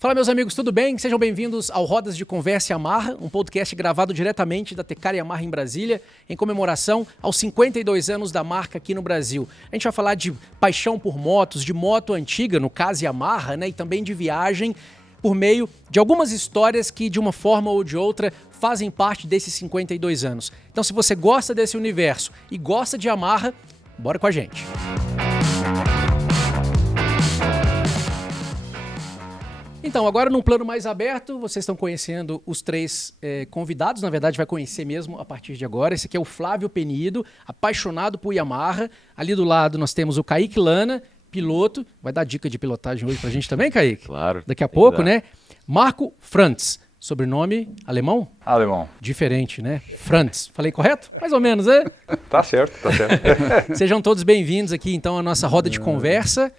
Fala, meus amigos, tudo bem? Sejam bem-vindos ao Rodas de Conversa Yamaha, um podcast gravado diretamente da Tecar Yamaha em Brasília, em comemoração aos 52 anos da marca aqui no Brasil. A gente vai falar de paixão por motos, de moto antiga, no caso Yamaha, né? E também de viagem por meio de algumas histórias que, de uma forma ou de outra, fazem parte desses 52 anos. Então, se você gosta desse universo e gosta de Yamaha, bora com a gente! Então, agora num plano mais aberto, vocês estão conhecendo os três convidados, na verdade vai conhecer mesmo a partir de agora. Esse aqui é o Flávio Penido, apaixonado por Yamaha. Ali do lado nós temos o Kaique Lana, piloto. Vai dar dica de pilotagem hoje pra gente também, Kaique? Claro. Daqui a pouco, né? Marco Frantz, sobrenome alemão? Alemão. Diferente, né? Frantz. Falei correto? Mais ou menos, né? Tá certo, tá certo. Sejam todos bem-vindos aqui, então, à nossa roda de conversa.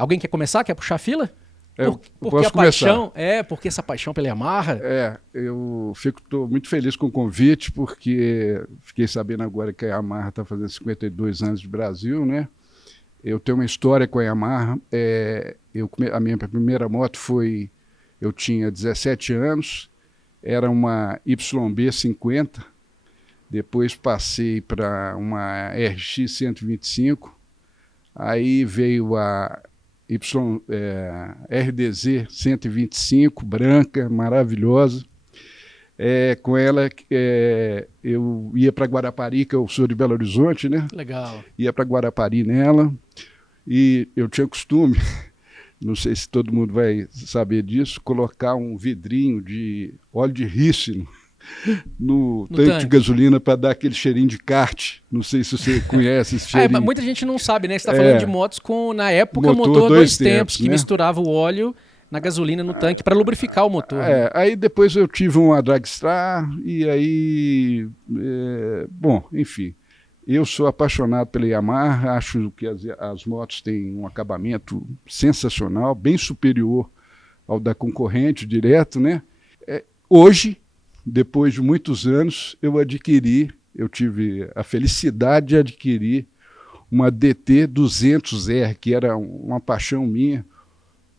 Alguém quer começar? Quer puxar a fila? Porque a paixão, porque essa paixão pela Yamaha. Eu estou muito feliz com o convite, porque fiquei sabendo agora que a Yamaha está fazendo 52 anos de Brasil, né? Eu tenho uma história com a Yamaha. A minha primeira moto foi, eu tinha 17 anos, era uma YB 50, depois passei para uma RX 125, aí veio a RDZ 125, branca, maravilhosa. Com ela eu ia para Guarapari, que eu sou de Belo Horizonte, né? Legal. Ia para Guarapari nela e eu tinha costume, não sei se todo mundo vai saber disso, colocar um vidrinho de óleo de rícino no tanque de gasolina para dar aquele cheirinho de kart. Não sei se você conhece esse cheirinho. Muita gente não sabe, né? Você está falando de motos com, na época, motor dois tempos, que misturava o óleo na gasolina no tanque para lubrificar o motor. Aí depois eu tive uma Dragstar e aí... enfim. Eu sou apaixonado pela Yamaha, acho que as motos têm um acabamento sensacional, bem superior ao da concorrente direto, né? Hoje, depois de muitos anos, eu tive a felicidade de adquirir uma DT 200R, que era uma paixão minha,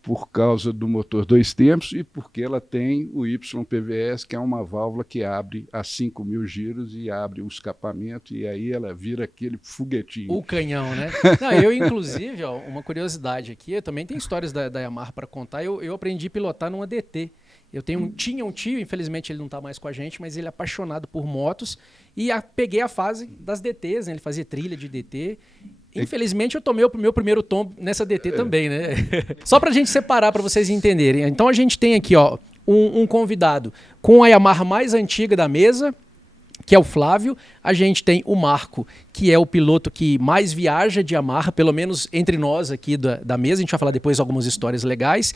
por causa do motor dois tempos e porque ela tem o YPVS, que é uma válvula que abre a 5.000 giros e abre o escapamento, e aí ela vira aquele foguetinho. O canhão, né? Não, eu, inclusive, uma curiosidade aqui, eu também tenho histórias da Yamaha para contar, eu aprendi a pilotar numa DT. Eu tinha um tio, infelizmente ele não está mais com a gente, mas ele é apaixonado por motos e peguei a fase das DTs, né? Ele fazia trilha de DT. Infelizmente eu tomei o meu primeiro tombo nessa DT também, né? Só para a gente separar, para vocês entenderem. Então a gente tem aqui um convidado com a Yamaha mais antiga da mesa, que é o Flávio. A gente tem o Marco, que é o piloto que mais viaja de Yamaha, pelo menos entre nós aqui da mesa. A gente vai falar depois algumas histórias legais.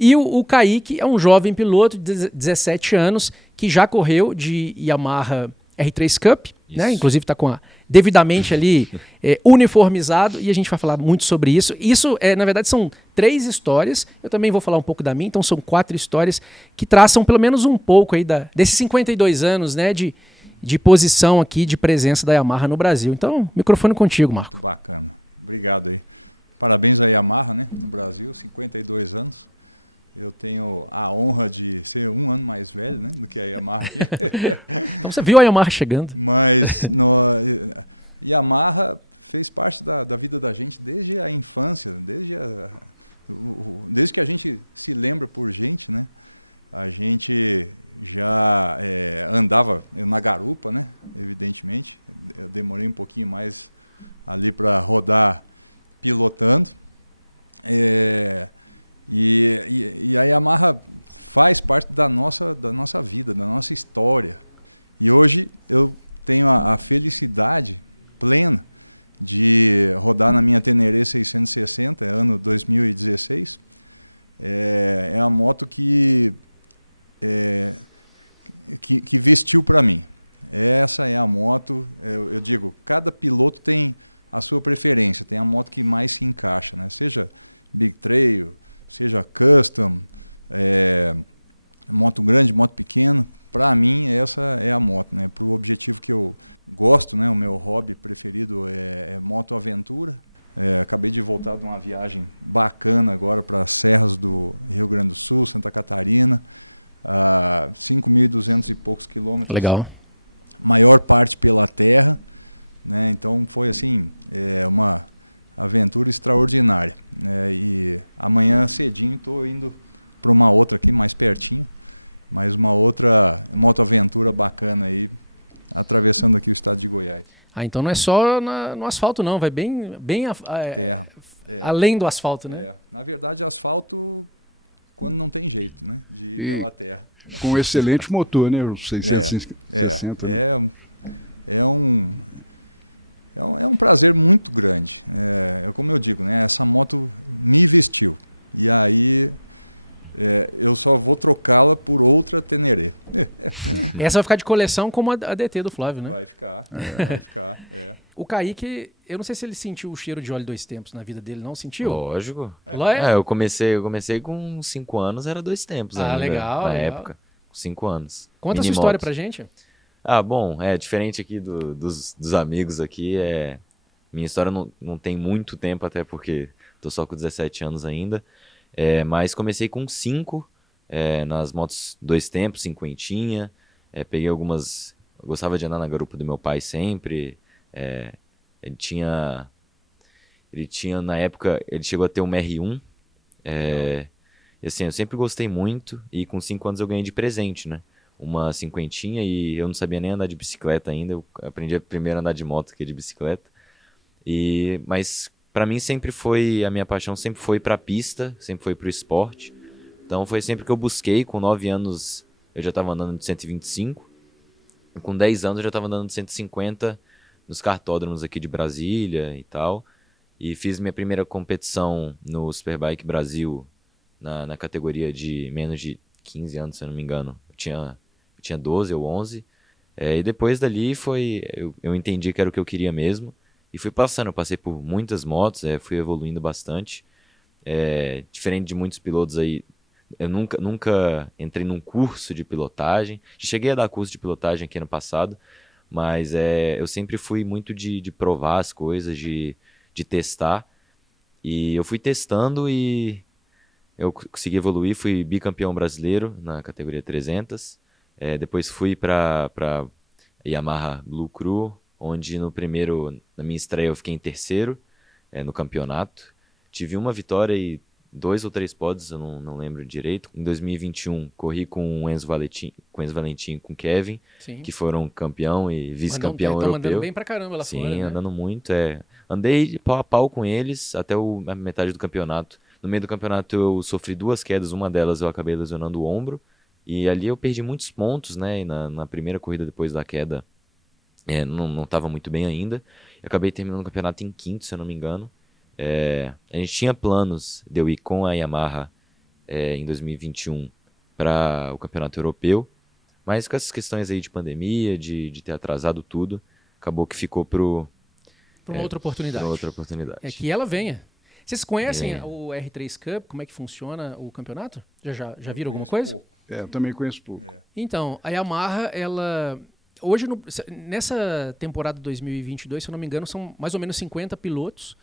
E o Kaique é um jovem piloto de 17 anos que já correu de Yamaha R3 Cup, né? Inclusive está devidamente ali uniformizado, e a gente vai falar muito sobre isso. Isso, na verdade, são 3 histórias. Eu também vou falar um pouco da minha, então são 4 histórias que traçam pelo menos um pouco aí desses 52 anos, né, de posição aqui, de presença da Yamaha no Brasil. Então, microfone contigo, Marco. Muito bacana. Obrigado aí. Parabéns à Yamaha, né, no Brasil, 52 anos. Eu tenho a honra de ser um ano mais velho, né, do que a Yamaha aqui. Então você viu a Yamaha chegando. Mas Yamaha fez parte da vida da gente desde a infância, desde que a gente se lembra por gente, né? A gente já andava na garupa, né? Evidentemente. Eu demorei um pouquinho mais ali para rodar pilotando. E a Yamaha faz parte da nossa vida, da nossa história. E hoje eu tenho a felicidade plena de rodar na minha Teneré 660, ano 2016. É uma moto que vestiu para mim. Essa é a moto, eu digo, cada piloto tem a sua preferência, tem a moto que mais se encaixa, né? Seja Big Trail, seja custom, moto grande, moto pequena. Para mim, essa é a moto, né? Para o objetivo que eu gosto, né? O meu hobby preferido é moto aventura. Acabei de voltar de uma viagem bacana agora para as serras do Rio Grande do Sul, Santa Catarina, 5.200 e poucos quilômetros. Legal. Maior parte pela terra, né? Então foi assim, uma aventura extraordinária. E amanhã cedinho estou indo para uma outra aqui mais pertinho, mas uma outra motoaventura bacana aí, atravessando aqui o estado de Goiás. Então não é só no asfalto não, vai bem terra. Além do asfalto, né? Na verdade, asfalto quando não tem jeito, né? De ir pela terra. Com um excelente motor, né? O 660. É um prazer muito grande. Como eu digo, né? Essa moto me vestiu. E aí eu só vou trocá-la por outra Teneré. Essa vai ficar de coleção como a DT do Flávio, né? Vai ficar. O Kaique, eu não sei se ele sentiu o cheiro de óleo 2 tempos na vida dele, não sentiu? Lógico. Eu comecei com 5 anos, era 2 tempos ainda. Legal. Na época, com 5 anos. Conta a sua história pra gente. Bom, diferente aqui dos amigos aqui, minha história não tem muito tempo, até porque tô só com 17 anos ainda. Mas comecei com 5, nas motos 2 tempos, cinquentinha. Peguei algumas... Eu gostava de andar na garupa do meu pai sempre. Ele tinha, na época, ele chegou a ter uma R1. E assim, eu sempre gostei muito. E com 5 anos eu ganhei de presente, né? Uma cinquentinha, e eu não sabia nem andar de bicicleta ainda. Eu aprendi primeiro a andar de moto que de bicicleta. Mas... Pra mim a minha paixão sempre foi pra pista, sempre foi pro esporte. Então foi sempre que eu busquei. Com 9 anos eu já tava andando de 125. E com 10 anos eu já tava andando de 150 nos cartódromos aqui de Brasília e tal. E fiz minha primeira competição no Superbike Brasil na categoria de menos de 15 anos, se eu não me engano. Eu tinha 12 ou 11. E depois dali eu entendi que era o que eu queria mesmo. E fui passando, eu passei por muitas motos, fui evoluindo bastante. Diferente de muitos pilotos aí, eu nunca entrei num curso de pilotagem. Cheguei a dar curso de pilotagem aqui ano passado, mas eu sempre fui muito de provar as coisas, de testar. E eu fui testando e eu consegui evoluir, fui bicampeão brasileiro na categoria 300. Depois fui para Yamaha Blue Crew, onde na minha estreia eu fiquei em terceiro no campeonato. Tive uma vitória e 2 ou 3 pódios, eu não lembro direito. Em 2021, corri com o Enzo Valentim e com o Kevin, sim, que foram campeão e vice-campeão europeu. Estão andando bem pra caramba lá fora, sim, né? Andando muito. Andei pau a pau com eles até a metade do campeonato. No meio do campeonato eu sofri 2 quedas, uma delas eu acabei lesionando o ombro. E ali eu perdi muitos pontos, né? E na primeira corrida depois da queda, não estava muito bem ainda. Eu acabei terminando o campeonato em 5º, se eu não me engano. A gente tinha planos de eu ir com a Yamaha em 2021 para o campeonato europeu, mas com essas questões aí de pandemia, de ter atrasado tudo, acabou que ficou para uma outra oportunidade. Que ela venha. Vocês conhecem o R3 Cup? Como é que funciona o campeonato? Já viram alguma coisa? Pouco. Eu também conheço pouco. Então, a Yamaha, ela... Hoje, nessa temporada 2022, se eu não me engano, são mais ou menos 50 pilotos.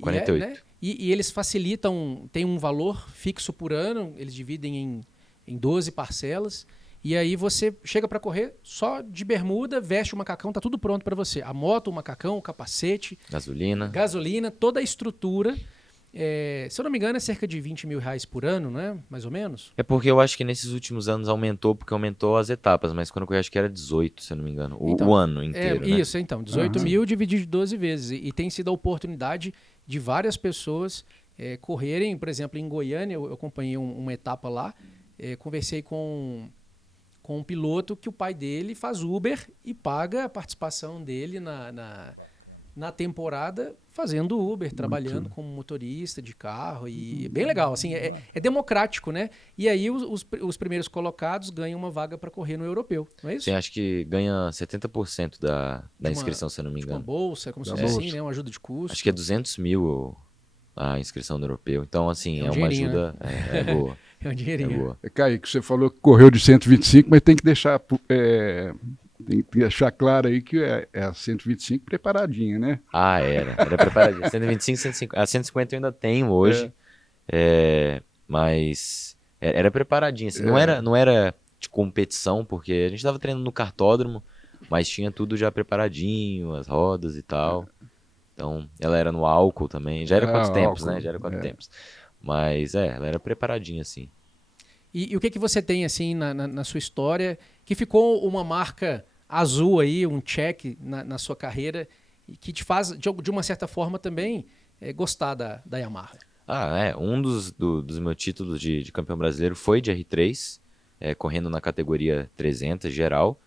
48. Né? E eles facilitam, tem um valor fixo por ano, eles dividem em 12 parcelas. E aí você chega para correr só de bermuda, veste o macacão, tá tudo pronto para você. A moto, o macacão, o capacete. Gasolina, toda a estrutura. Se eu não me engano, é cerca de R$20 mil por ano, né? Mais ou menos. Porque eu acho que nesses últimos anos aumentou, porque aumentou as etapas, mas quando eu acho que era 18, se eu não me engano. O ano inteiro, né? Isso, então. 18 mil dividido de 12 vezes. E tem sido a oportunidade de várias pessoas correrem. Por exemplo, em Goiânia, eu acompanhei uma etapa lá, conversei com um piloto que o pai dele faz Uber e paga a participação dele na temporada fazendo Uber, trabalhando como motorista de carro. E bem legal, assim, é democrático, né? E aí os primeiros colocados ganham uma vaga para correr no europeu, não é isso? Sim, acho que ganha 70% da inscrição, se eu não me engano. Uma bolsa, como se fosse assim, né? Uma ajuda de custo. Acho que é 200 mil a inscrição no europeu. Então, assim, uma ajuda boa. É um dinheirinho. Kaique, você falou que correu de 125, mas tem que deixar Tem que deixar claro aí que é a 125 preparadinha, né? Ah, era preparadinho. 125, 150. A 150 eu ainda tenho hoje, mas era preparadinho. Assim, não era de competição, porque a gente estava treinando no kartódromo, mas tinha tudo já preparadinho, as rodas e tal. Então, ela era no álcool também. Já era quatro tempos, né? Já era quatro tempos. Mas, ela era preparadinha, assim. E o que você tem, assim, na sua história, que ficou uma marca azul aí, um check na sua carreira, e que te faz, de uma certa forma, também gostar da Yamaha? Um dos meus títulos de campeão brasileiro foi de R3, correndo na categoria 300 geral.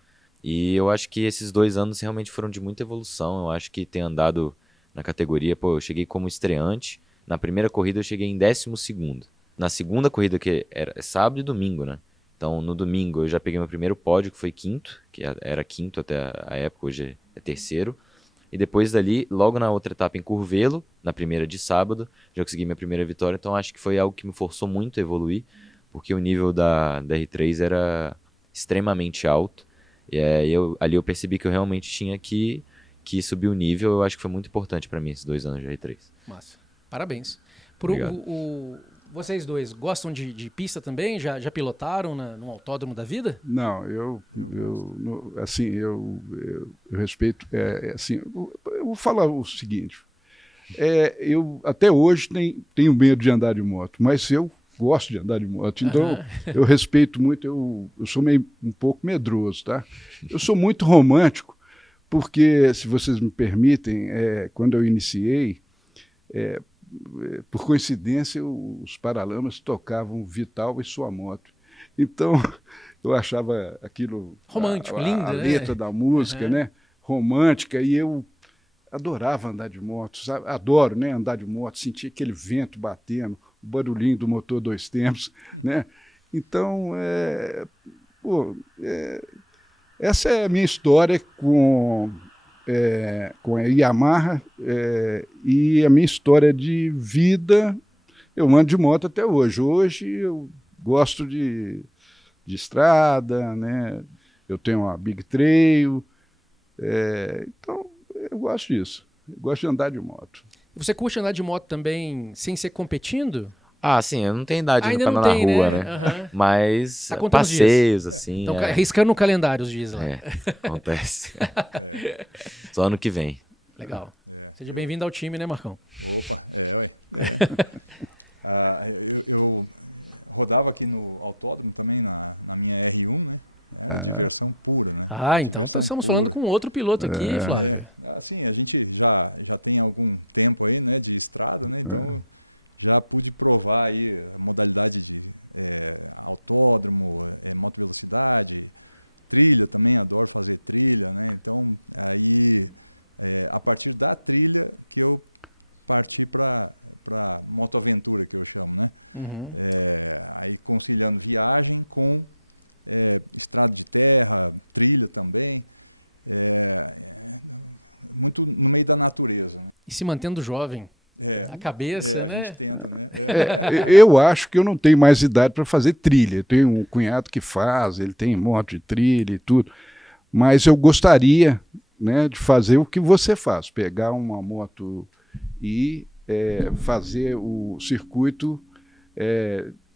E eu acho que esses 2 anos realmente foram de muita evolução. Eu acho que ter andado na categoria, eu cheguei como estreante. Na primeira corrida eu cheguei em 12º. Na segunda corrida, que era sábado e domingo, né? Então no domingo eu já peguei meu primeiro pódio, que foi 5º, que era 5º até a época, hoje é 3º. E depois dali, logo na outra etapa em Curvelo, na primeira de sábado, já consegui minha primeira vitória. Então acho que foi algo que me forçou muito a evoluir, porque o nível da R3 era extremamente alto. E ali eu percebi que eu realmente tinha que subir o nível. Eu acho que foi muito importante para mim esses 2 anos de R3. Massa. Parabéns. Vocês dois gostam de pista também? Já pilotaram no autódromo da vida? Não, eu respeito. Eu vou falar o seguinte: eu até hoje tenho medo de andar de moto, mas eu gosto de andar de moto, então eu respeito muito. Eu sou um pouco medroso, tá? Eu sou muito romântico, porque, se vocês me permitem, quando eu iniciei, por coincidência, os Paralamas tocavam Vital e Sua Moto. Então, eu achava aquilo... Romântico, lindo, a letra da música, né? Romântica, e eu adorava andar de moto, sabe? Adoro, né, andar de moto, sentir aquele vento batendo, o barulhinho do motor 2 tempos, né? Então, essa é a minha história com a Yamaha, e a minha história de vida. Eu ando de moto até hoje. Hoje eu gosto de estrada, né? Eu tenho uma Big Trail, então eu gosto disso. Eu gosto de andar de moto. Você curte andar de moto também sem ser competindo? Sim, eu não tenho idade ainda pra não andar tem, na rua, né? né? Mas Tá contando passeios, dias. assim. Então, riscando no calendário os dias lá. Acontece. Só ano que vem. Legal. Seja bem-vindo ao time, né, Marcão? Opa, eu rodava aqui no autódromo também, na minha R1, né? Era diversão pura, né? Então estamos falando com outro piloto aqui, Flávio. Assim, a gente já tem algum tempo aí, né, de estrada, né? Então já pude provar aí a modalidade de autódromo, moto velocidade, trilha também, adoro fazer trilha, né? Então aí a partir da trilha que eu parti para motoaventura, que eu chamo, né? Aí conciliando viagem com estrada de terra, trilha também, muito no meio da natureza, né? E se mantendo jovem. A cabeça, a né? gente tenta, né? Eu acho que eu não tenho mais idade para fazer trilha. Eu tenho um cunhado que faz, ele tem moto de trilha e tudo, mas eu gostaria, né, de fazer o que você faz, pegar uma moto e fazer o circuito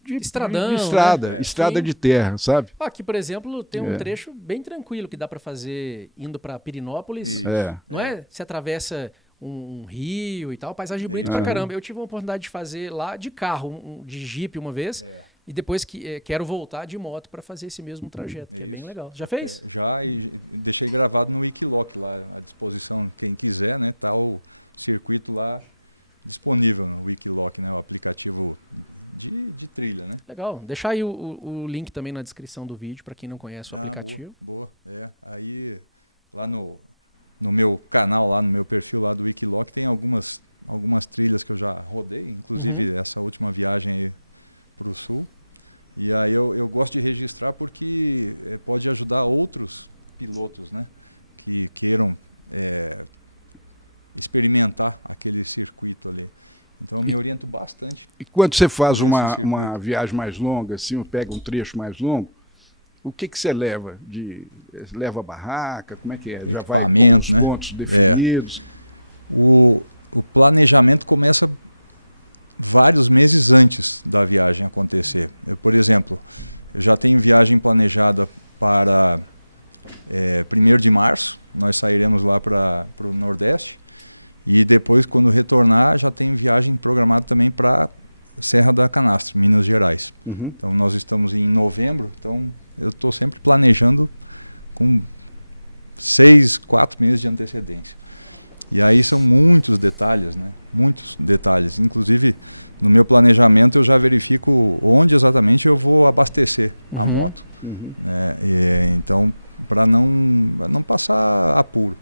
estradão, de estrada, né? estrada de terra, sabe? Aqui, por exemplo, tem um trecho bem tranquilo que dá para fazer indo para Pirinópolis. Não é? Você atravessa um rio e tal, paisagem bonita pra caramba. Eu tive uma oportunidade de fazer lá de carro, de Jeep uma vez, e depois quero voltar de moto para fazer esse mesmo trajeto. É bem legal. Já fez? Já, e deixei gravado no Wikiloc lá, à disposição, quem quiser, né? Tá o circuito lá disponível no Wikiloc, né? O aplicativo de trilha, né? Legal. Deixar aí o link também na descrição do vídeo para quem não conhece o aplicativo. Boa. Aí lá no meu canal, lá no meu perfil lá do Wikiloc, tem algumas trilhas que eu já rodei, inclusive essa última viagem aí para o sul. E aí eu gosto de registrar porque pode ajudar outros pilotos, né? Que queiram experimentar aquele circuito ali. Então eu me oriento bastante. E quando você faz uma viagem mais longa, assim, ou pega um trecho mais longo, O que você leva? Leva barraca? Como é que é? Já vai Equipamento, com os né? pontos definidos? O planejamento começa vários meses antes da viagem acontecer. Por exemplo, eu já tenho viagem planejada para 1º de março, nós sairemos lá para o Nordeste, e depois, quando retornar, já tenho viagem programada também para Serra da Canastra, Minas Gerais. Uhum. Então nós estamos em novembro, então eu estou sempre planejando com 4 meses de antecedência. E aí são muitos detalhes, né? Muitos detalhes. Inclusive, no meu planejamento eu já verifico onde exatamente eu vou abastecer a moto. Uhum. Né? Então, para não passar apuro.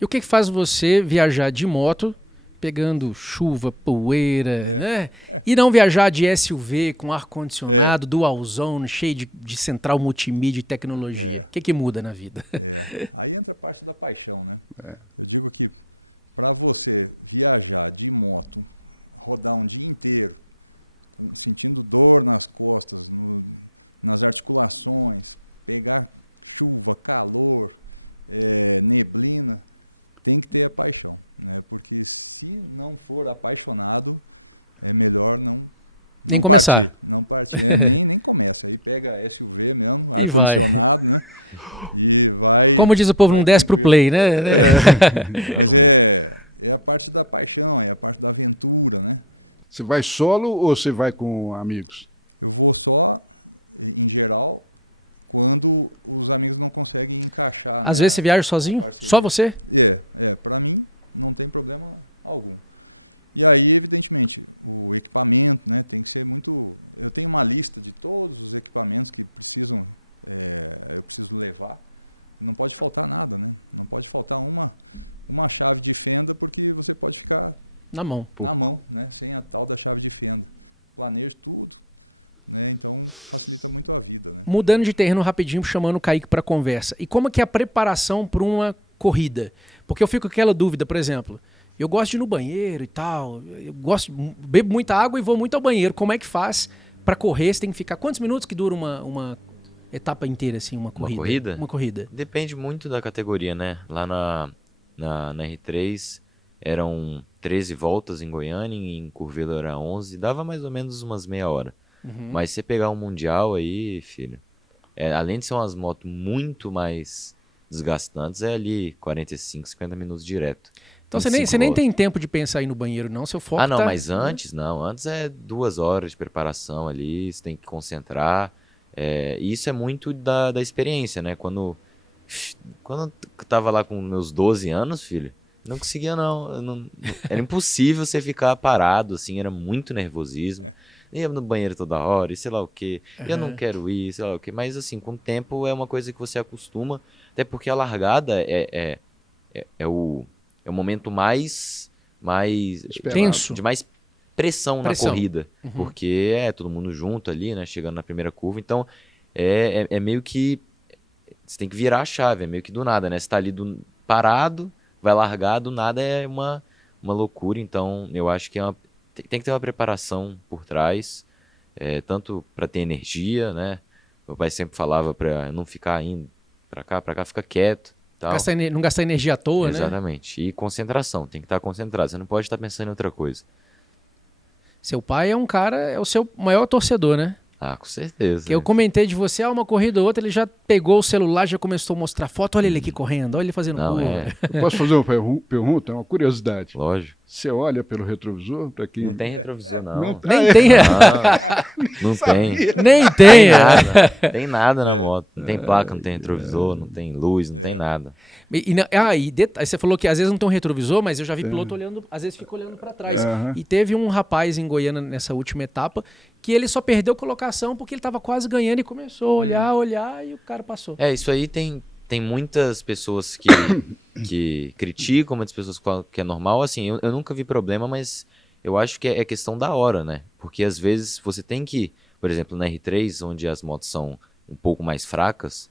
E o que faz você viajar de moto, pegando chuva, poeira, né? E não viajar de SUV com ar-condicionado, dual zone, cheio de central multimídia e tecnologia? O que muda na vida? Aí entra a parte da paixão, né? Eu digo que para você viajar de moto, rodar um dia inteiro, sentindo dor nas costas, nas articulações, pegar chuva, calor, neblina, tem que ter a paixão, né? Porque se não for apaixonado, é melhor não partir. Não partir, nem começa. Aí pega SUV mesmo, ar-condicionado, né? E vai... Como diz o povo, não desce pro play, né? Mas é a parte da paixão, é a parte da aventura, né? Você vai solo ou você vai com amigos? Eu vou só, em geral, quando os amigos não conseguem encaixar. Às vezes você viaja sozinho? Só você? Para mim não tem problema algum. E aí, evidentemente, o equipamento, né, tem que ser muito... Eu tenho uma lista de todos os equipamentos que eu preciso levar. Não pode faltar nada, né? Não pode faltar uma chave de fenda, porque você pode ficar na mão, né, sem a tal da chave de fenda. Planejo tudo. Né? Então facilita muito a vida, né? Mudando de terreno rapidinho, chamando o Kaique para conversa. E como que é a preparação para uma corrida? Porque eu fico com aquela dúvida, por exemplo, eu gosto de ir no banheiro e tal, bebo muita água e vou muito ao banheiro. Como é que faz para correr? Você tem que ficar quantos minutos que dura uma etapa inteira, assim, uma corrida? Uma corrida? Depende muito da categoria, né? Lá na R3 eram 13 voltas em Goiânia, em Curvelo era 11, dava mais ou menos umas meia hora. Mas se você pegar um mundial aí, filho, além de ser umas motos muito mais desgastantes, é ali 45, 50 minutos direto. Então você nem tem tempo de pensar em ir no banheiro, não? Seu foco não, mas antes não. Antes é 2 horas de preparação ali, você tem que concentrar. E isso é muito da experiência, né? Quando eu tava lá com meus 12 anos, filho, não conseguia não. Era impossível você ficar parado, assim, era muito nervosismo. Ia no banheiro toda hora, e sei lá o quê. Eu não quero ir, sei lá o quê. Mas, assim, com o tempo é uma coisa que você acostuma. Até porque a largada é o momento mais tenso, de mais pressão na corrida. Porque é todo mundo junto ali, né? Chegando na primeira curva. Então, é meio que... Você tem que virar a chave, é meio que do nada, né? Você tá ali parado, vai largar, do nada é uma loucura. Então, eu acho que tem que ter uma preparação por trás, tanto para ter energia, né? Meu pai sempre falava para não ficar indo para cá, fica quieto. Tal. Não gastar energia à toa, né? Exatamente. E concentração, tem que estar concentrado. Você não pode estar pensando em outra coisa. Seu pai é o seu maior torcedor, né? Ah, com certeza. Que eu comentei de você, uma corrida ou outra, ele já pegou o celular, já começou a mostrar foto, olha ele aqui correndo, olha ele fazendo curva. Eu posso fazer uma pergunta, uma curiosidade? Lógico. Você olha pelo retrovisor? Não tem retrovisor, não. Nem tem. Não tem. Nem tem. Tem nada na moto. Não tem placa, não tem retrovisor, não tem luz, não tem nada. Aí você falou que às vezes não tem um retrovisor, mas eu já vi piloto olhando, às vezes fica olhando para trás. E teve um rapaz em Goiânia nessa última etapa que ele só perdeu colocação porque ele estava quase ganhando e começou a olhar e o cara passou. Isso aí tem muitas pessoas que criticam, muitas pessoas que é normal. Assim, eu nunca vi problema, mas eu acho que é questão da hora, né? Porque às vezes você tem que, por exemplo, na R3, onde as motos são um pouco mais fracas,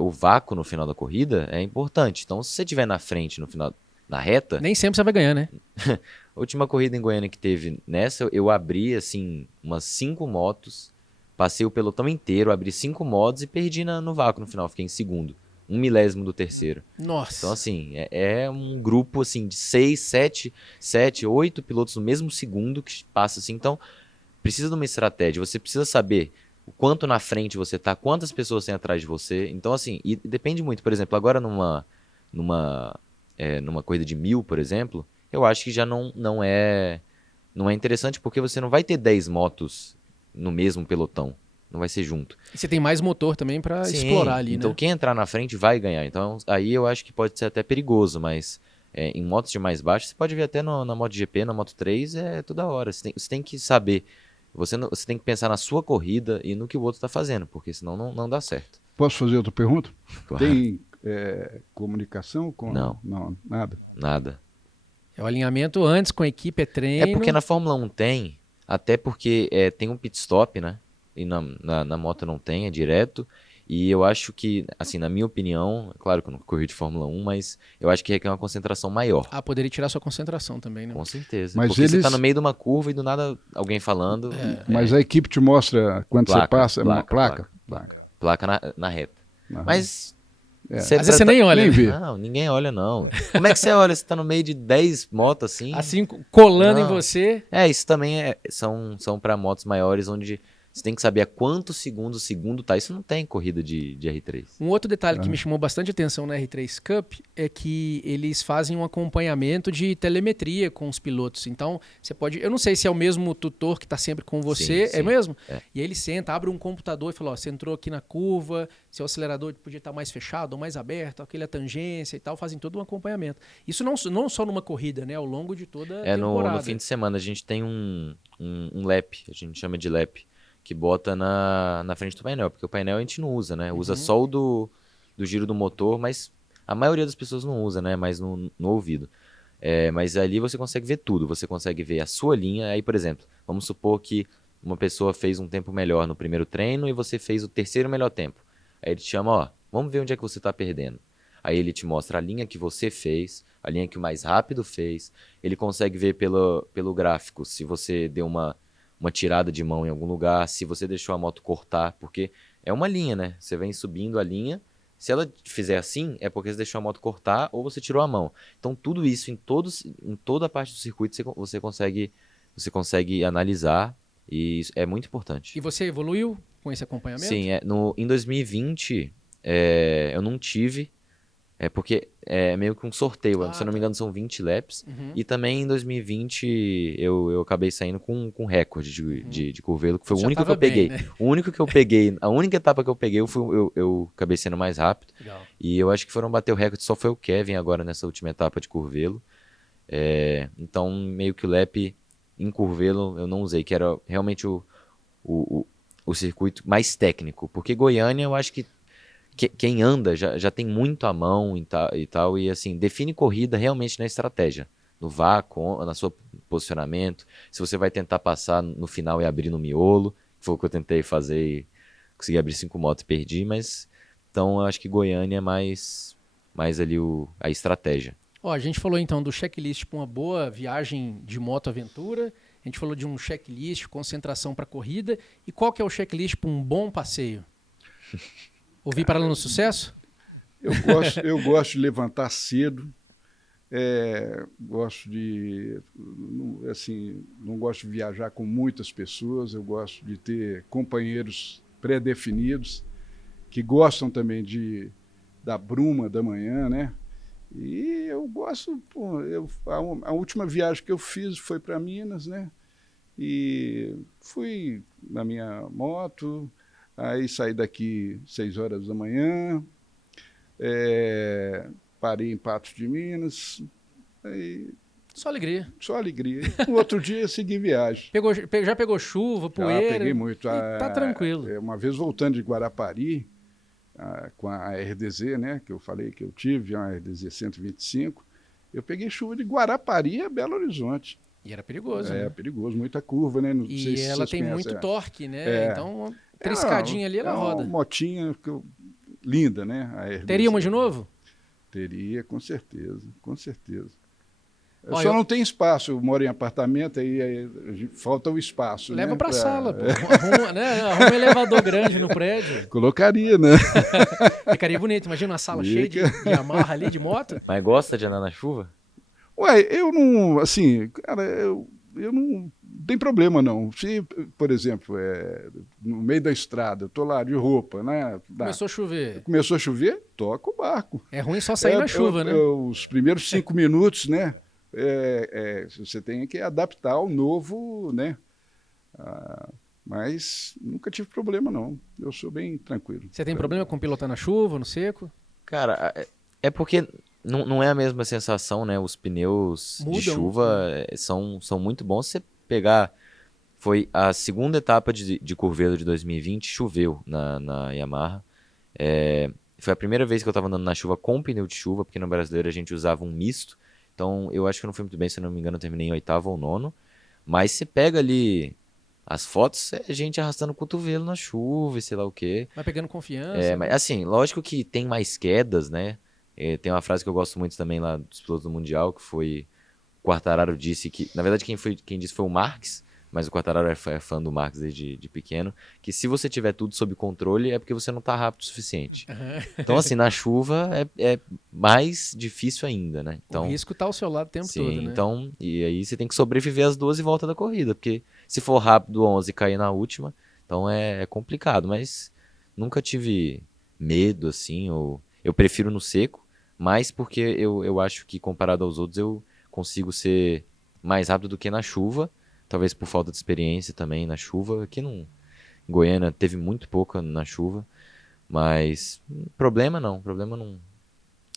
o vácuo no final da corrida é importante. Então, se você estiver na frente, no final, na reta... Nem sempre você vai ganhar, né? A última corrida em Goiânia que teve nessa, eu abri, assim, umas 5 motos passei o pelotão inteiro, abri 5 modos e perdi no vácuo no final, fiquei em segundo. 1/1000 do terceiro. Nossa. Então, assim, é um grupo assim, de 6, 7, 8 pilotos no mesmo segundo que passa assim. Então, precisa de uma estratégia. Você precisa saber o quanto na frente você tá, quantas pessoas tem atrás de você. Então, assim, e depende muito. Por exemplo, agora numa corrida de 1000, por exemplo, eu acho que já não é interessante porque você não vai ter 10 motos no mesmo pelotão. Não vai ser junto. E você tem mais motor também pra explorar ali, então né? quem entrar na frente vai ganhar. Então aí eu acho que pode ser até perigoso, mas em motos de mais baixo, você pode ver até na MotoGP, na Moto3, toda hora. Você tem que saber, você tem que pensar na sua corrida e no que o outro está fazendo, porque senão não dá certo. Posso fazer outra pergunta? Claro. Tem comunicação com... Não. Não, nada. Nada. É o alinhamento antes com a equipe, é treino. É porque na Fórmula 1 tem, até porque tem um pit stop, né? E na moto não tem, é direto. E eu acho que, assim, na minha opinião, é claro que eu não corri de Fórmula 1, mas eu acho que requer uma concentração maior. Ah, poderia tirar sua concentração também, né? Com certeza. Mas porque você tá no meio de uma curva e do nada alguém falando. Mas a equipe te mostra quando você passa? Placa na reta. Aham. Mas... Às vezes você nem olha. Nem né? vê. Não, ninguém olha, não. Como é que você olha? Você tá no meio de 10 motos assim? Assim, colando em Não. você. Isso também são para motos maiores, onde você tem que saber a quantos segundos o segundo tá. Isso não tem corrida de R3. Um outro detalhe que me chamou bastante atenção na R3 Cup é que eles fazem um acompanhamento de telemetria com os pilotos. Então, você pode... Eu não sei se é o mesmo tutor que está sempre com você, Sim, é mesmo? É. E aí ele senta, abre um computador e fala, ó, você entrou aqui na curva, seu acelerador podia estar mais fechado ou mais aberto, aquele a tangência e tal, fazem todo um acompanhamento. Isso não só numa corrida, né? Ao longo de toda a temporada. No fim de semana a gente tem um lap, a gente chama de lap, que bota na frente do painel, porque o painel a gente não usa, né? Usa só o do giro do motor, mas a maioria das pessoas não usa, né? Mais no ouvido. Mas ali você consegue ver tudo, você consegue ver a sua linha. Aí, por exemplo, vamos supor que uma pessoa fez um tempo melhor no primeiro treino e você fez o terceiro melhor tempo. Aí ele te chama, ó, vamos ver onde é que você tá perdendo. Aí ele te mostra a linha que você fez, a linha que o mais rápido fez. Ele consegue ver pelo gráfico se você deu uma tirada de mão em algum lugar, se você deixou a moto cortar, porque é uma linha, né? Você vem subindo a linha, se ela fizer assim, é porque você deixou a moto cortar ou você tirou a mão. Então tudo isso, em toda a parte do circuito, você consegue analisar e isso é muito importante. E você evoluiu com esse acompanhamento? Sim, em 2020 eu não tive, porque é meio que um sorteio, se eu não me engano são 20 laps, e também em 2020 eu acabei saindo com recorde de curvelo, que foi o único que eu peguei. Bem, né? O único que eu peguei, a única etapa que eu peguei, eu acabei sendo mais rápido. Legal. E eu acho que foram bater o recorde, só foi o Kevin agora nessa última etapa de curvelo. Então meio que o lap em curvelo eu não usei, que era realmente o circuito mais técnico, porque Goiânia eu acho que quem anda já tem muito à mão e tal, e assim, define corrida realmente na estratégia, no vácuo, no seu posicionamento, se você vai tentar passar no final e abrir no miolo, foi o que eu tentei fazer e consegui abrir 5 motos e perdi, mas então eu acho que Goiânia é mais ali a estratégia. Ó, a gente falou então do checklist para uma boa viagem de moto aventura, a gente falou de um checklist, concentração para corrida, e qual que é o checklist para um bom passeio? Ouvir para lá no sucesso? Eu gosto de levantar cedo, gosto de, assim, não gosto de viajar com muitas pessoas, eu gosto de ter companheiros pré-definidos, que gostam também da bruma da manhã, né? E eu gosto, a última viagem que eu fiz foi para Minas, né? E fui na minha moto, aí saí daqui 6 horas da manhã, parei em Patos de Minas, aí Só alegria. só alegria. No outro dia segui viagem. Já pegou chuva, poeira? Já peguei muito. Tá tranquilo. Uma vez voltando de Guarapari, com a RDZ, né, que eu falei que eu tive, uma RDZ 125, eu peguei chuva de Guarapari a Belo Horizonte. E era perigoso, né? Perigoso, muita curva, né? Não sei E se ela vocês tem conhecem, muito torque, né? Então, uma triscadinha ali, ela roda. Uma motinha linda, né? A RDZ. Teria uma de novo? Teria, com certeza, com certeza. Ó, Só não tem espaço, eu moro em apartamento, aí falta o espaço. Leva né, pra sala, pô. Arruma um elevador grande no prédio. Colocaria, né? Ficaria bonito. Imagina uma sala cheia de Yamaha ali, de moto. Mas gosta de andar na chuva? Ué, eu não, assim, cara, eu não tem problema não. Se, por exemplo, no meio da estrada, eu tô lá de roupa, né? Começou a chover, toca o barco. É ruim só sair na chuva, né? Os primeiros 5 minutos, né? Você tem que adaptar ao novo, né? Mas nunca tive problema não. Eu sou bem tranquilo. Você tem problema com pilotar na chuva, no seco? Cara, é porque não é a mesma sensação, né? Os pneus de chuva são muito bons. Se você pegar... Foi a segunda etapa de Curvelo de 2020, choveu na Yamaha. Foi a primeira vez que eu estava andando na chuva com pneu de chuva, porque no Brasileiro a gente usava um misto. Então eu acho que eu não fui muito bem, se não me engano eu terminei em 8º ou 9º. Mas você pega ali as fotos, é gente arrastando o cotovelo na chuva e sei lá o quê. Vai pegando confiança. Mas assim, lógico que tem mais quedas, né? Tem uma frase que eu gosto muito também lá dos pilotos do Mundial, que foi... O Quartararo disse que... Na verdade quem disse foi o Marques, mas o Quartararo é fã do Marques desde pequeno, que se você tiver tudo sob controle é porque você não tá rápido o suficiente. Então assim, na chuva é mais difícil ainda, né? Então, o risco tá ao seu lado o tempo todo, né? Então, e aí você tem que sobreviver as 12 voltas da corrida, porque se for rápido 11 e cair na última, então é complicado, mas nunca tive medo assim, ou eu prefiro no seco, mas porque eu acho que comparado aos outros eu consigo ser mais rápido do que na chuva. Talvez por falta de experiência também na chuva. Aqui em Goiânia teve muito pouca na chuva. Mas problema não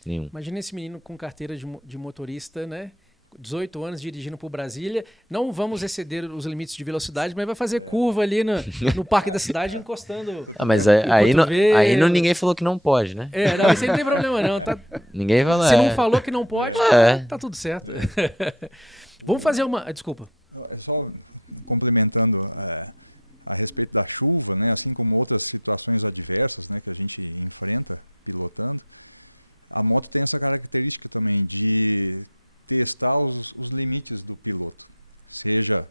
nenhum. Imagina esse menino com carteira de motorista, né? 18 anos dirigindo por Brasília. Não vamos exceder os limites de velocidade, mas vai fazer curva ali no parque da cidade, encostando. Mas aí ninguém falou que não pode, né? Não, isso aí não tem problema não. Tá... Ninguém falou. Se não falou que não pode, tá tudo certo. Vamos fazer uma... Desculpa. Só complementando a respeito da chuva, né, assim como outras situações adversas, né, que a gente enfrenta pilotando, a moto tem essa característica também de testar os limites do piloto, seja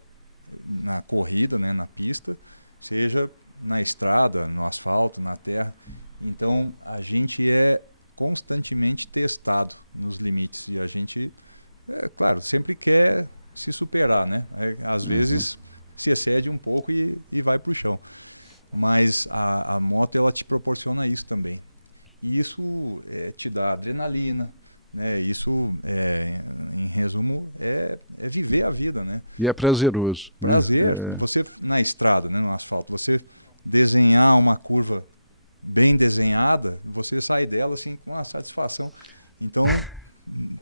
na corrida, né, na pista, seja na estrada, no asfalto, na terra. Então a gente é constantemente testado nos limites e a gente, claro, sempre quer se superar, né? Às vezes se excede um pouco e vai para o chão. Mas a moto ela te proporciona isso também. E isso te dá adrenalina, né? Isso, em resumo, é viver a vida, né? E é prazeroso. Prazer. Você na estrada, né, no asfalto, você desenhar uma curva bem desenhada, você sai dela assim com uma satisfação. Então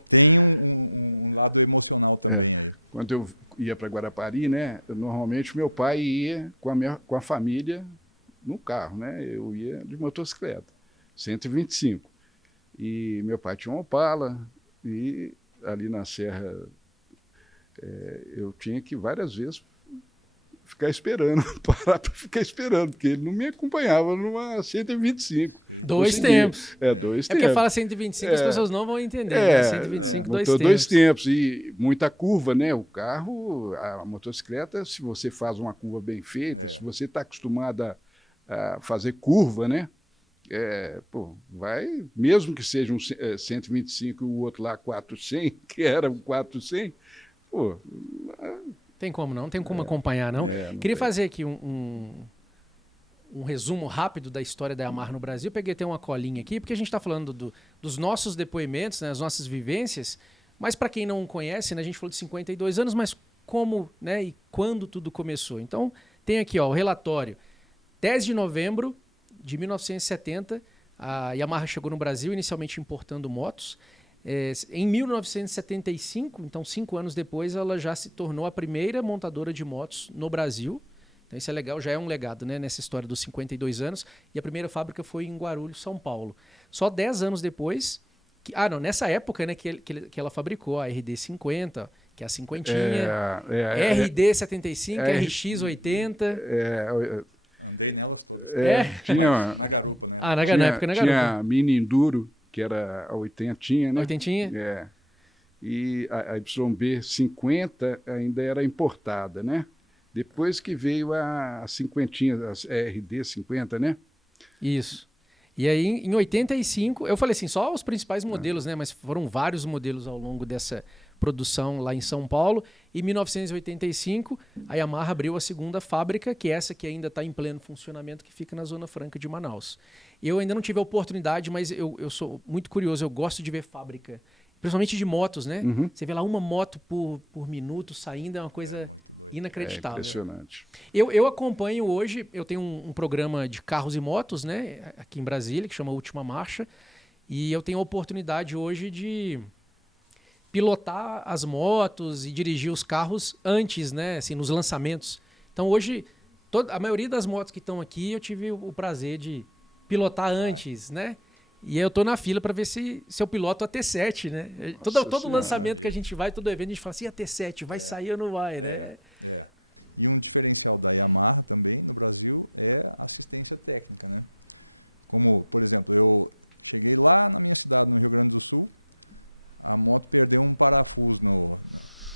tem um lado emocional também aí. Quando eu ia para Guarapari, né, normalmente meu pai ia com a família no carro, né? Eu ia de motocicleta, 125. E meu pai tinha uma Opala e ali na serra eu tinha que várias vezes ficar esperando, parar para ficar esperando, porque ele não me acompanhava numa 125. Sim. Dois tempos. Dois tempos. É porque fala 125, as pessoas não vão entender. Né? 125, dois tempos. E muita curva, né? O carro, a motocicleta, se você faz uma curva bem feita, se você está acostumado a fazer curva, né? Vai, mesmo que seja um 125 e o outro lá 400, que era um 400, tem como não, tem como acompanhar não. Queria fazer aqui um resumo rápido da história da Yamaha no Brasil. Peguei até uma colinha aqui, porque a gente está falando dos nossos depoimentos, né, as nossas vivências, mas para quem não conhece, né, a gente falou de 52 anos, mas como, né, e quando tudo começou. Então tem aqui o relatório. 10 de novembro de 1970, a Yamaha chegou no Brasil, inicialmente importando motos. Em 1975, então 5 anos depois, ela já se tornou a primeira montadora de motos no Brasil. Então isso é legal, já é um legado, né, nessa história dos 52 anos. E a primeira fábrica foi em Guarulhos, São Paulo. Só 10 anos depois, nessa época, né, que ela fabricou a RD50, que é a cinquentinha, RD75, RX80... Andei nelas todas. Tinha na garupa, né? Tinha a Mini Enduro, que era a 80, né? 80? e a YB 50 ainda era importada, né? Depois que veio a cinquentinha, a RD 50, né? Isso. E aí, em 85, eu falei assim, só os principais modelos, né? Mas foram vários modelos ao longo dessa produção lá em São Paulo. Em 1985, a Yamaha abriu a segunda fábrica, que é essa que ainda está em pleno funcionamento, que fica na Zona Franca de Manaus. Eu ainda não tive a oportunidade, mas eu sou muito curioso, eu gosto de ver fábrica, principalmente de motos, né? Uhum. Você vê lá uma moto por minuto saindo, é uma coisa muito doido. inacreditável. Impressionante. Eu acompanho hoje, eu tenho um programa de carros e motos, né, aqui em Brasília, que chama Última Marcha, e eu tenho a oportunidade hoje de pilotar as motos e dirigir os carros antes, né, assim, nos lançamentos. Então hoje, a maioria das motos que estão aqui, eu tive o prazer de pilotar antes, né? E aí eu tô na fila para ver se eu piloto a T7, né? Todo lançamento que a gente vai, todo evento, a gente fala assim, a T7 vai sair ou não vai, né? E um diferencial da Yamaha também no Brasil é a assistência técnica, né? Como, por exemplo, eu cheguei lá na minha cidade, no Rio Grande do Sul, a moto perdeu um parafuso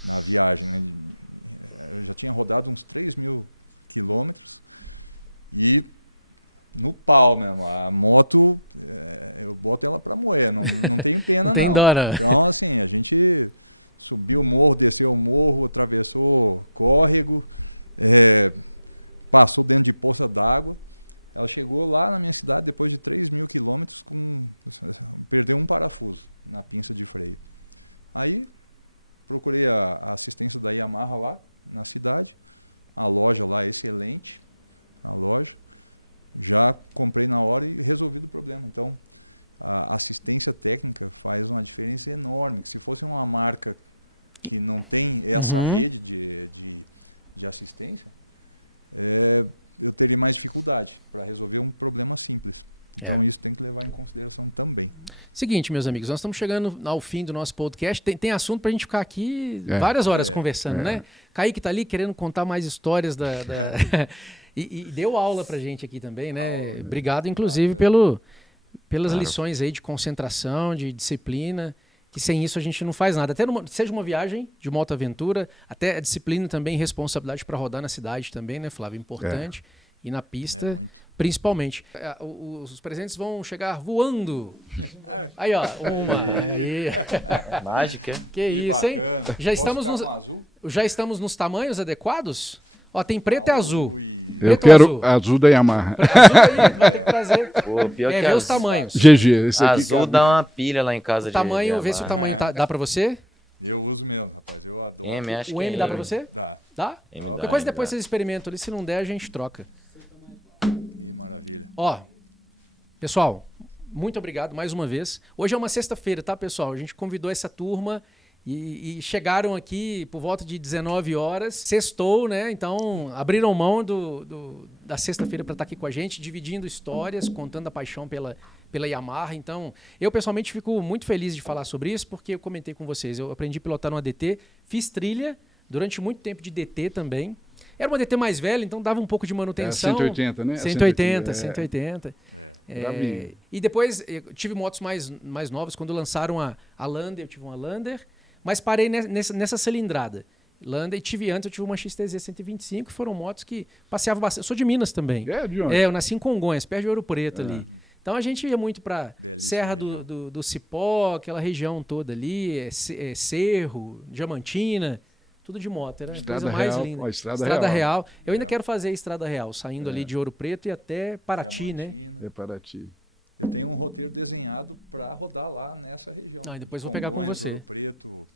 na viagem, né? Eu já tinha rodado uns 3.000 quilômetros e no pau mesmo. A moto, eu boto ela para moer, não tenho pena não. Tem dó, não. Então, assim, a gente subiu o morro, desceu o morro, atravessou córrego, passou dentro de poça d'água. Ela chegou lá na minha cidade depois de 3.000 quilômetros, perdeu um parafuso na pinça de freio. Aí procurei a assistência da Yamaha lá na cidade, a loja lá é excelente, a loja. Já comprei na hora e resolvi o problema. Então, a assistência técnica faz uma diferença enorme. Que se fosse uma marca que não tem essa rede de assistência, eu teria mais dificuldade para resolver um problema simples. Então, isso tem que levar em consideração também. Seguinte, meus amigos, nós estamos chegando ao fim do nosso podcast. Tem assunto para a gente ficar aqui várias horas conversando, né? Kaique está ali querendo contar mais histórias E deu aula pra gente aqui também, né? Obrigado, inclusive, pelas lições aí de concentração, de disciplina, que sem isso a gente não faz nada. Até seja uma viagem de moto aventura, até a disciplina também, responsabilidade para rodar na cidade também, né, Flávio? Importante. E na pista, principalmente. Os presentes vão chegar voando. Aí, ó. Aí. Mágica. Que isso, hein? Azul? Já estamos nos tamanhos adequados? Ó, tem preto e azul. Eu quero azul da Yamaha. Azul aí, vai ter que trazer. Pô, pior que ver os tamanhos. GG, esse aqui. Azul dá uma pilha lá em casa. Vê se o tamanho dá pra você. Eu uso mesmo, rapaz. Eu adoro. O M dá pra você? Dá. Dá? Qualquer coisa depois vocês experimentam ali. Se não der, a gente troca. Que maravilha. Ó, pessoal, muito obrigado mais uma vez. Hoje é uma sexta-feira, tá, pessoal? A gente convidou essa turma e chegaram aqui por volta de 19 horas. Sextou, né? Então, abriram mão da sexta-feira para estar aqui com a gente, dividindo histórias, contando a paixão pela Yamaha. Então, eu pessoalmente fico muito feliz de falar sobre isso, porque eu comentei com vocês. Eu aprendi a pilotar numa DT, fiz trilha durante muito tempo de DT também. Era uma DT mais velha, então dava um pouco de manutenção. 180, né? 180. E depois eu tive motos mais novas. Quando lançaram a Lander, eu tive uma Lander, mas parei nessa cilindrada. Lander, e antes eu tive uma XTZ 125, que foram motos que passeavam bastante. Eu sou de Minas também. De onde? Eu nasci em Congonhas, perto de Ouro Preto ali. Então a gente ia muito para Serra do Cipó, aquela região toda ali, Cerro, Diamantina. Tudo de moto, era a coisa mais linda. Estrada Real. Eu ainda quero fazer a Estrada Real, saindo ali de Ouro Preto e até Paraty, né? Paraty. Eu tenho um roteiro desenhado para rodar lá nessa região. Depois vou pegar com você. Ouro Preto,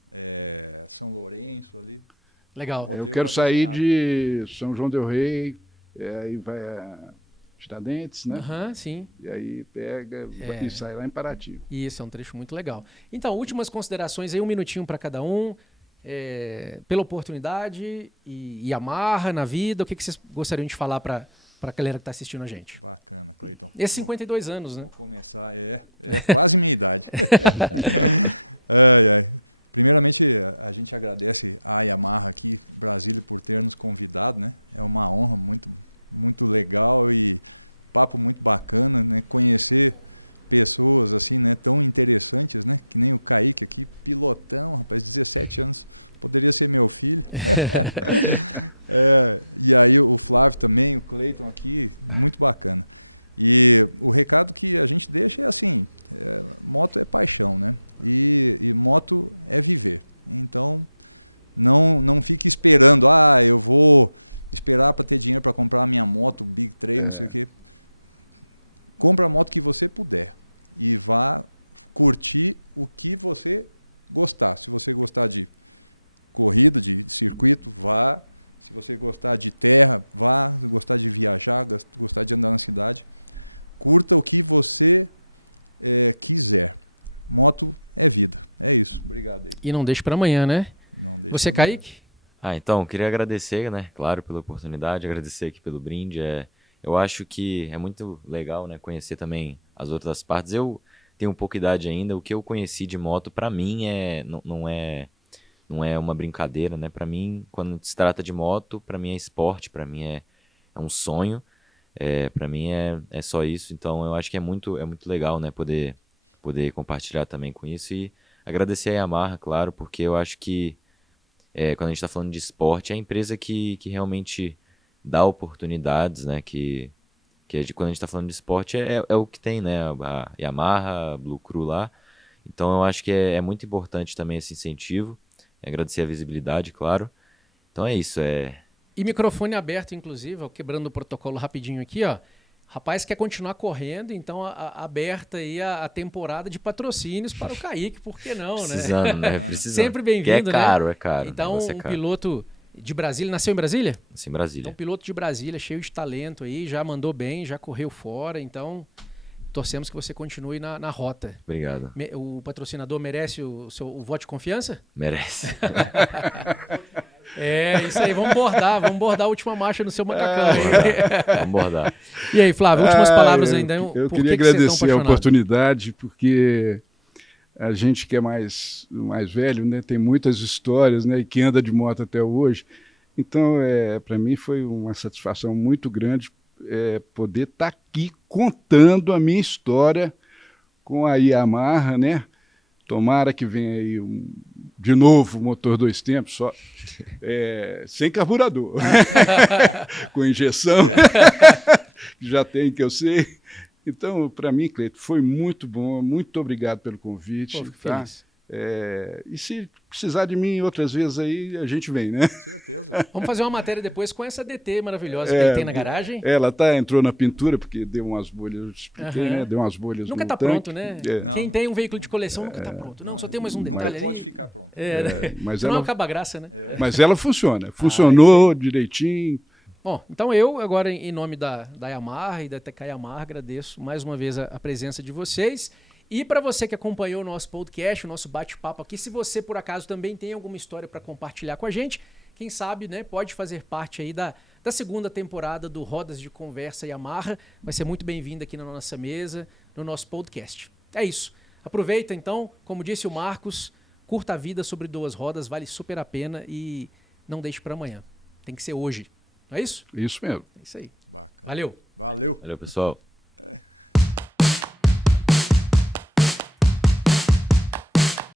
São Lourenço ali. Legal. Eu quero sair de São João del Rei, aí vai a Tiradentes, né? Sim. E aí pega e sai lá em Paraty. Isso, é um trecho muito legal. Então, últimas considerações aí, 1 minutinho para cada um. Pela oportunidade e Yamaha na vida, o que vocês gostariam de falar para a galera que está assistindo a gente? Bacana, Cleiton. Esses 52 anos, né? Vou começar, quase minha idade. Primeiramente, a gente agradece a Yamaha aqui, Brasília, por ter nos convidado, né? É uma honra muito, muito legal e papo muito bacana, né? Conhecer pessoas assim, né, tão interessantes, né, que nem o Kaique aqui, pilotão, rapaz, 17 anos, poderia ser meu filho. E aí o Flávio também, o Cleiton aqui, muito bacana. E o recado que a gente deixa é assim, moto é paixão, né, e moto é viver. Então não fique esperando, eu vou esperar para ter dinheiro para comprar a minha moto Big Trail, não sei o quê. Compra a moto que você puder e vá curtir o que você gostar. Se você gostar de corrida, de circuito, vá. Se você gostar de terra, vá. Se gostar de viajar, gostar de andar na cidade, curta o que você quiser. Moto é vida. É isso. Obrigado aí. E não deixe para amanhã, né? Não deixe Você, pra amanhã. Kaique? Então, queria agradecer, né, claro, pela oportunidade, agradecer aqui pelo brinde. Eu acho que é muito legal, né, conhecer também as outras partes. Eu tenho um pouco de idade ainda, o que eu conheci de moto, para mim, não é uma brincadeira, né? Para mim, quando se trata de moto, para mim é esporte, para mim é um sonho, para mim é só isso. Então, eu acho que é muito legal, né, poder compartilhar também com isso e agradecer a Yamaha, claro, porque eu acho que quando a gente está falando de esporte, é a empresa que realmente dá oportunidades, né? Quando a gente está falando de esporte, é o que tem, né? A Yamaha, a Blue Crew lá. Então eu acho que é muito importante também esse incentivo. Agradecer a visibilidade, claro. Então é isso. E microfone aberto, inclusive, ó, quebrando o protocolo rapidinho aqui, ó. Rapaz quer continuar correndo, então aberta aí a temporada de patrocínios para o Kaique, por que não, Precisando, né? Sempre bem-vindo, né? É caro. Então, piloto de Brasília, nasceu em Brasília? Nasceu em Brasília. Então, piloto de Brasília, cheio de talento aí, já mandou bem, já correu fora, então torcemos que você continue na rota. Obrigado. O patrocinador merece o voto de confiança? Merece. Isso aí, vamos bordar a última marcha no seu macacão. Vamos bordar. E aí, Flávio, últimas palavras ainda. Eu queria agradecer a oportunidade, porque a gente que é mais velho, né, tem muitas histórias, né, e que anda de moto até hoje. Então, para mim foi uma satisfação muito grande poder estar aqui contando a minha história com a Yamaha, né? Tomara que venha aí de novo motor 2 tempos, só sem carburador, com injeção, que já tem, que eu sei. Então, para mim, Cleiton, foi muito bom, muito obrigado pelo convite. Fico feliz. E se precisar de mim outras vezes aí, a gente vem, né? Certeza. Vamos fazer uma matéria depois com essa DT maravilhosa que ele tem na garagem. Ela entrou na pintura, porque deu umas bolhas, eu expliquei, né? Deu umas bolhas nunca no tá tanque. pronto, né? Quem tem um veículo de coleção nunca tá pronto. Não, só tem mais um detalhe ali. Pode ficar pronto. Mas não acaba a graça, né? Mas ela funciona. Funcionou direitinho. Bom, então eu agora, em nome da Yamaha e da TK Yamaha, agradeço mais uma vez a presença de vocês. E para você que acompanhou o nosso podcast, o nosso bate-papo aqui, se você por acaso também tem alguma história para compartilhar com a gente, quem sabe, né, pode fazer parte aí da segunda temporada do Rodas de Conversa Yamaha. Vai ser muito bem-vindo aqui na nossa mesa, no nosso podcast. É isso. Aproveita então, como disse o Marcos, curta a vida sobre 2 rodas, vale super a pena e não deixe para amanhã. Tem que ser hoje. Não é isso? Isso mesmo. É isso aí. Bacana. Valeu. Valeu. Valeu, pessoal.